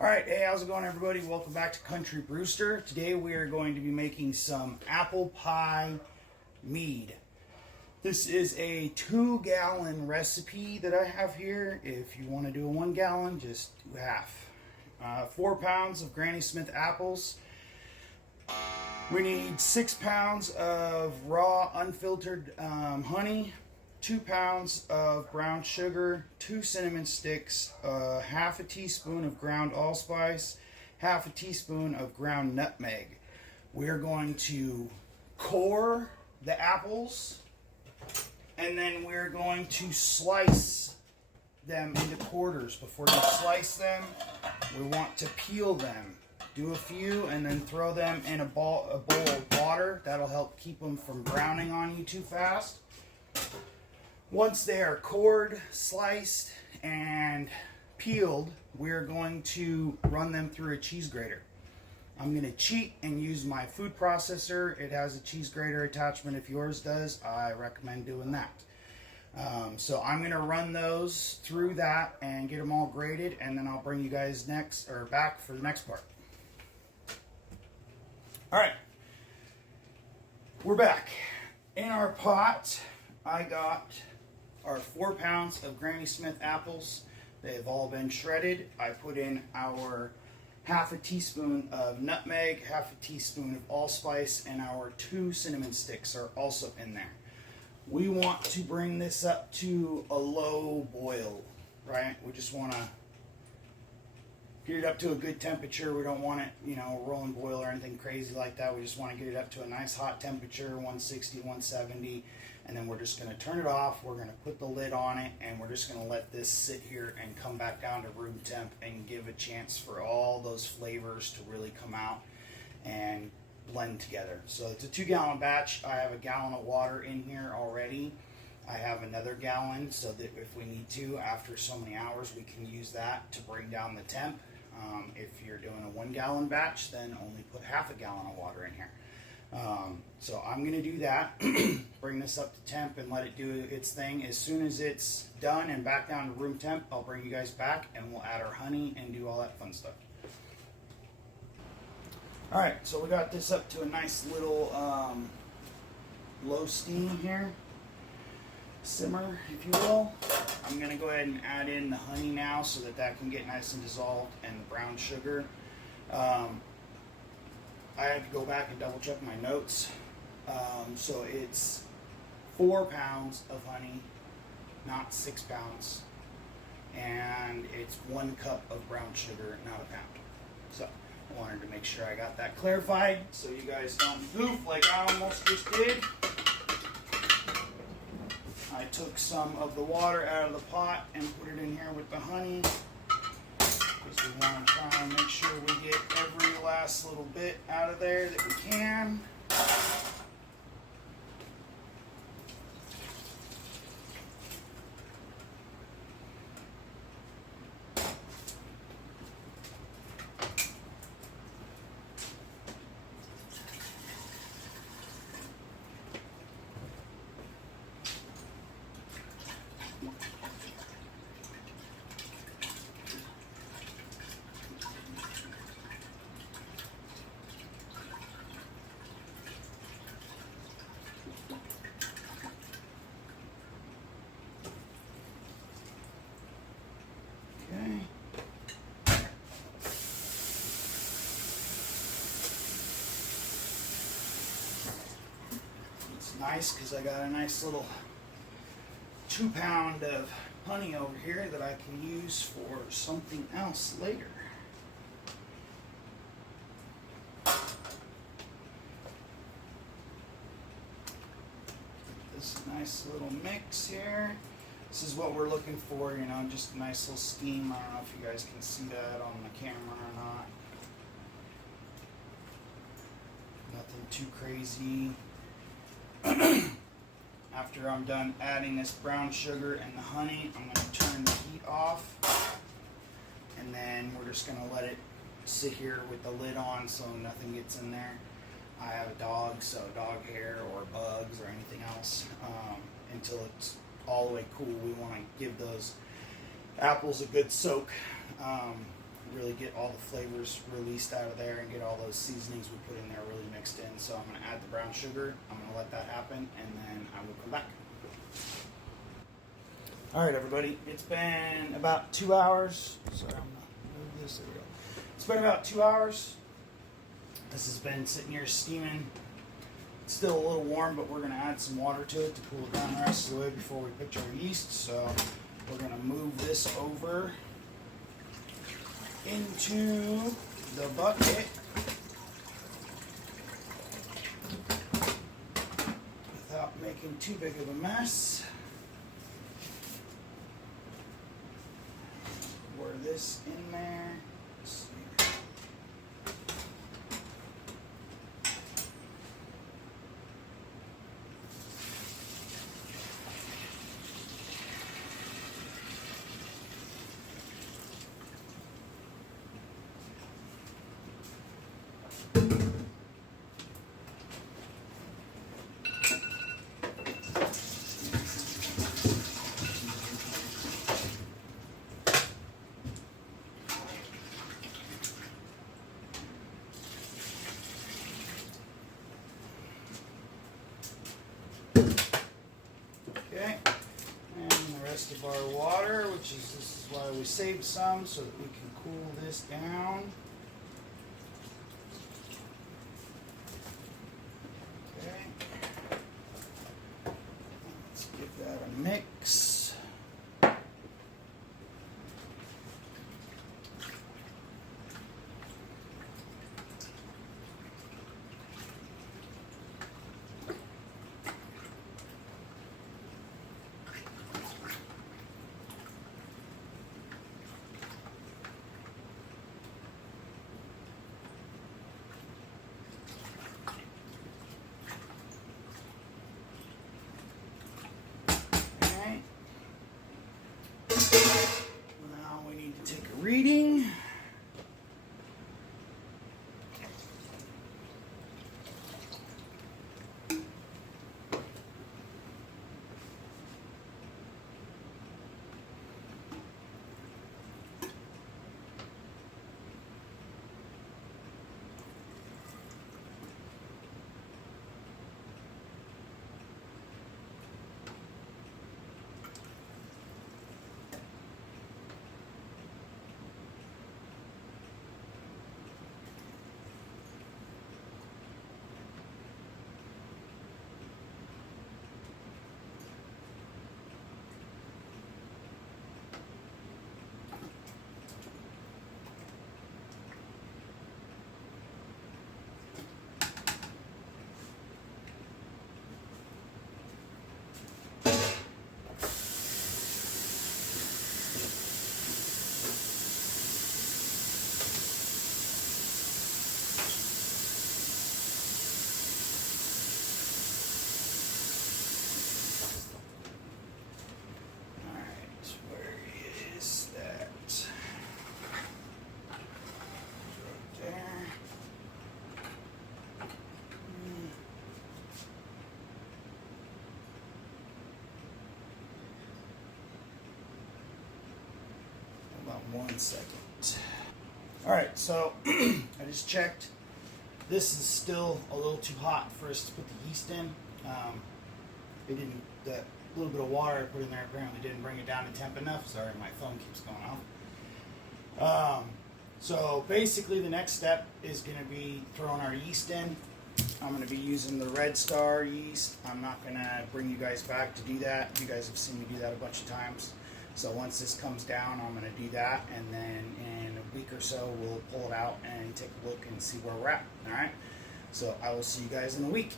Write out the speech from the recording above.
Alright, hey, how's it going, everybody? Welcome back to Country Brewster. Today we are going to be making some apple pie mead. This is a 2-gallon recipe that I have here. If you want to do a 1 gallon, just do half. 4 pounds of Granny Smith apples. We need 6 pounds of raw, unfiltered honey. 2 pounds of brown sugar, 2 cinnamon sticks, half a teaspoon of ground allspice, half a teaspoon of ground nutmeg. We're going to core the apples, and then we're going to slice them into quarters. Before you slice them, we want to peel them. Do a few and then throw them in a bowl of water. That'll help keep them from browning on you too fast. Once they are cored, sliced, and peeled, we're going to run them through a cheese grater. I'm going to cheat and use my food processor. It has a cheese grater attachment. If yours does, I recommend doing that. So I'm going to run those through that and get them all grated, and then I'll bring you guys back for the next part. All right, we're back. In our pot, I got our 4 pounds of Granny Smith apples. They've all been shredded. I put in our half a teaspoon of nutmeg, half a teaspoon of allspice, and our 2 cinnamon sticks are also in there. We want to bring this up to a low boil, right? We just want to get it up to a good temperature. We don't want it, roll and boil or anything crazy like that. We just want to get it up to a nice hot temperature, 160, 170. And then we're just going to turn it off. We're going to put the lid on it, and we're just going to let this sit here and come back down to room temp and give a chance for all those flavors to really come out and blend together. So it's a 2-gallon batch. I have a gallon of water in here already. I have another gallon so that if we need to, after so many hours, we can use that to bring down the temp. If you're doing a 1-gallon batch, then only put half a gallon of water in here. So I'm going to do that, bring this up to temp and let it do its thing. As soon as it's done and back down to room temp, I'll bring you guys back and we'll add our honey and do all that fun stuff. Alright, so we got this up to a nice little low steam here. Simmer, if you will. I'm going to go ahead and add in the honey now so that can get nice and dissolved, and the brown sugar. I had to go back and double check my notes. So it's 4 pounds of honey, not 6 pounds. And it's 1 cup of brown sugar, not a pound. So I wanted to make sure I got that clarified so you guys don't goof like I almost just did. I took some of the water out of the pot and put it in here with the honey, because we want to try and make sure we get every last little bit out of there that we can. Nice, because I got a nice little 2 pound of honey over here that I can use for something else later. This nice little mix here. This is what we're looking for, just a nice little steam. I don't know if you guys can see that on the camera or not. Nothing too crazy. After I'm done adding this brown sugar and the honey, I'm going to turn the heat off, and then we're just going to let it sit here with the lid on so nothing gets in there. I have a dog, so dog hair or bugs or anything else, until it's all the way cool. We want to give those apples a good soak. really get all the flavors released out of there and get all those seasonings we put in there really mixed in. So I'm going to add the brown sugar. I'm going to let that happen, and then I will come back. All right, everybody. It's been about 2 hours. Sorry, I'm not move this. There we go. It's been about 2 hours. This has been sitting here steaming. It's still a little warm, but we're going to add some water to it to cool it down the rest of the way before we pitch our yeast. So we're going to move this over into the bucket without making too big of a mess. Pour this in there. Let's see. Okay, and the rest of our water, which is, this is why we saved some, so that we can cool this down. Okay, let's give that a mix. Now we need to take a reading. About 1 second. All right, so I just checked. This is still a little too hot for us to put the yeast in. It didn't. That little bit of water I put in there apparently didn't bring it down to temp enough. Sorry, my phone keeps going off. So basically, the next step is going to be throwing our yeast in. I'm going to be using the Red Star yeast. I'm not going to bring you guys back to do that. You guys have seen me do that a bunch of times. So once this comes down, I'm going to do that, and then in a week or so, we'll pull it out and take a look and see where we're at. All right? So I will see you guys in a week.